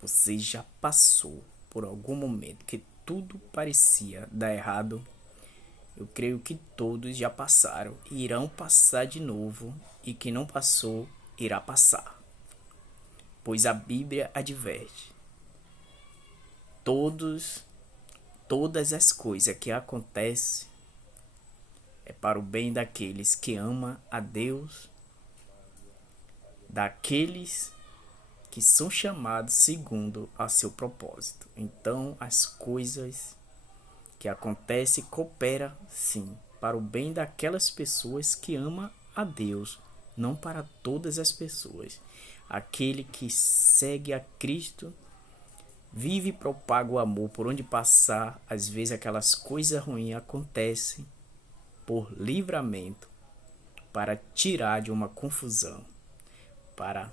Você já passou por algum momento que tudo parecia dar errado? Eu creio que todos já passaram e irão passar de novo, e quem não passou irá passar. Pois a Bíblia adverte: todos, todas as coisas que acontecem é para o bem daqueles que amam a Deus, daqueles que são chamados segundo a seu propósito. Então, as coisas que acontecem cooperam, sim, para o bem daquelas pessoas que amam a Deus, não para todas as pessoas. Aquele que segue a Cristo vive e propaga o amor por onde passar. Às vezes aquelas coisas ruins acontecem por livramento, para tirar de uma confusão, para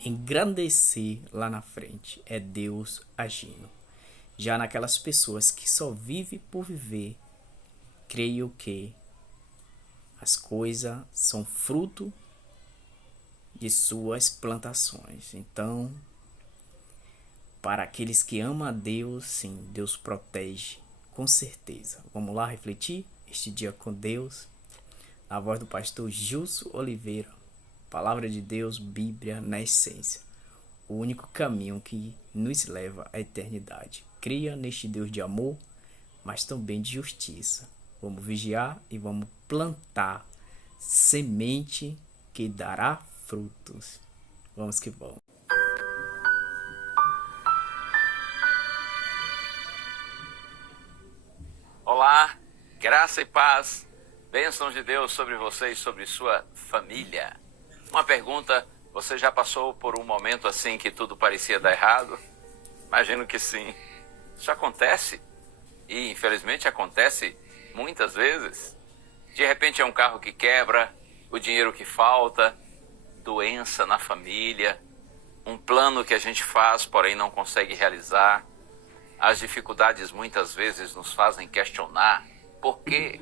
engrandecer lá na frente. É Deus agindo. Já naquelas pessoas que só vivem por viver, creio que as coisas são fruto de suas plantações. Então, para aqueles que amam a Deus, sim, Deus protege, com certeza. Vamos lá refletir este dia com Deus, na voz do pastor Gilson Oliveira. Palavra de Deus, Bíblia na essência. O único caminho que nos leva à eternidade. Cria neste Deus de amor, mas também de justiça. Vamos vigiar e vamos plantar semente que dará frutos. Vamos que vamos. Olá, graça e paz, bênçãos de Deus sobre você e sobre sua família. Uma pergunta: você já passou por um momento assim que tudo parecia dar errado? Imagino que sim. Isso acontece, e infelizmente acontece muitas vezes. De repente é um carro que quebra, o dinheiro que falta, doença na família, um plano que a gente faz, porém não consegue realizar. As dificuldades muitas vezes nos fazem questionar por quê.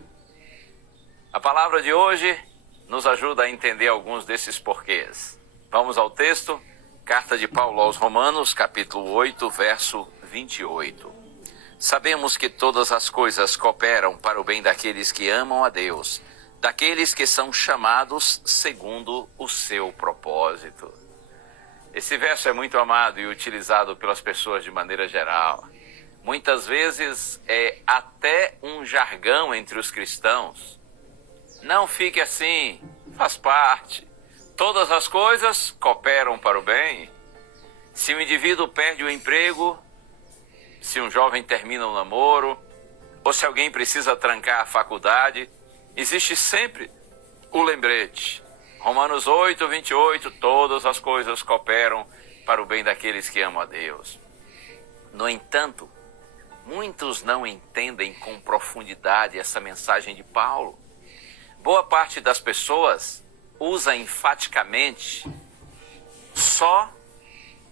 A palavra de hoje nos ajuda a entender alguns desses porquês. Vamos ao texto, carta de Paulo aos Romanos, capítulo 8, verso 28. Sabemos que todas as coisas cooperam para o bem daqueles que amam a Deus, daqueles que são chamados segundo o seu propósito. Esse verso é muito amado e utilizado pelas pessoas de maneira geral. Muitas vezes é até um jargão entre os cristãos. Não fique assim, faz parte. Todas as coisas cooperam para o bem. Se um indivíduo perde o emprego, se um jovem termina um namoro, ou se alguém precisa trancar a faculdade, existe sempre o lembrete. Romanos 8, 28, todas as coisas cooperam para o bem daqueles que amam a Deus. No entanto, muitos não entendem com profundidade essa mensagem de Paulo. Boa parte das pessoas usa enfaticamente só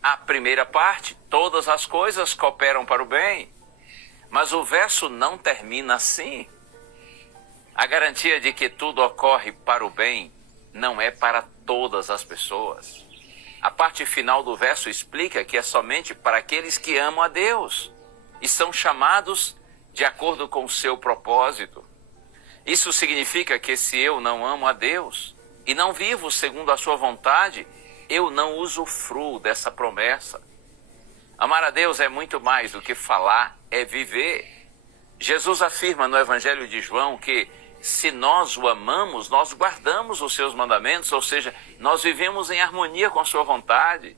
a primeira parte, todas as coisas cooperam para o bem. Mas o verso não termina assim. A garantia de que tudo ocorre para o bem não é para todas as pessoas. A parte final do verso explica que é somente para aqueles que amam a Deus e são chamados de acordo com o seu propósito. Isso significa que se eu não amo a Deus e não vivo segundo a sua vontade, eu não usufruo dessa promessa. Amar a Deus é muito mais do que falar, é viver. Jesus afirma no Evangelho de João que se nós o amamos, nós guardamos os seus mandamentos, ou seja, nós vivemos em harmonia com a sua vontade.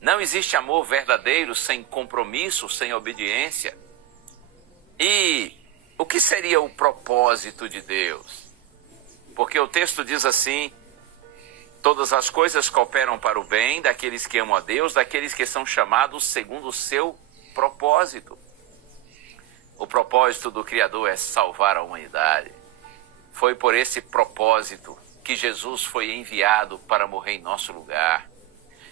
Não existe amor verdadeiro sem compromisso, sem obediência. E o que seria o propósito de Deus? Porque o texto diz assim: todas as coisas cooperam para o bem daqueles que amam a Deus, daqueles que são chamados segundo o seu propósito. O propósito do Criador é salvar a humanidade. Foi por esse propósito que Jesus foi enviado para morrer em nosso lugar.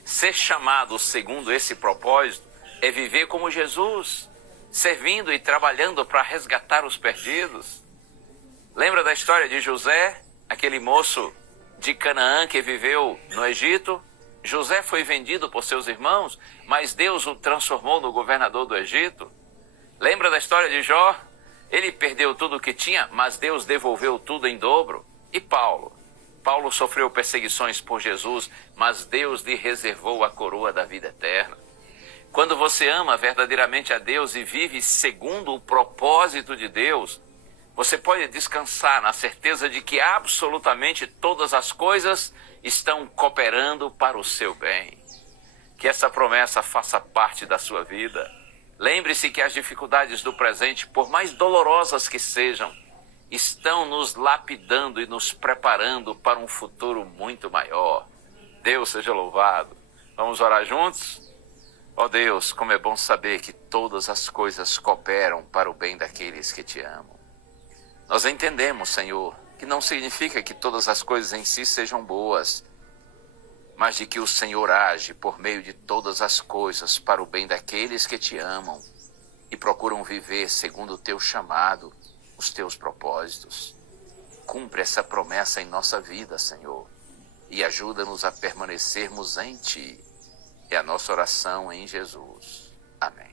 Ser chamado segundo esse propósito é viver como Jesus, servindo e trabalhando para resgatar os perdidos. Lembra da história de José, aquele moço de Canaã que viveu no Egito? José foi vendido por seus irmãos, mas Deus o transformou no governador do Egito. Lembra da história de Jó? Ele perdeu tudo o que tinha, mas Deus devolveu tudo em dobro. E Paulo? Paulo sofreu perseguições por Jesus, mas Deus lhe reservou a coroa da vida eterna. Quando você ama verdadeiramente a Deus e vive segundo o propósito de Deus, você pode descansar na certeza de que absolutamente todas as coisas estão cooperando para o seu bem. Que essa promessa faça parte da sua vida. Lembre-se que as dificuldades do presente, por mais dolorosas que sejam, estão nos lapidando e nos preparando para um futuro muito maior. Deus seja louvado. Vamos orar juntos? Ó Deus, como é bom saber que todas as coisas cooperam para o bem daqueles que te amam. Nós entendemos, Senhor, que não significa que todas as coisas em si sejam boas, mas de que o Senhor age por meio de todas as coisas para o bem daqueles que te amam e procuram viver segundo o teu chamado, os teus propósitos. Cumpre essa promessa em nossa vida, Senhor, e ajuda-nos a permanecermos em Ti. É a nossa oração em Jesus. Amém.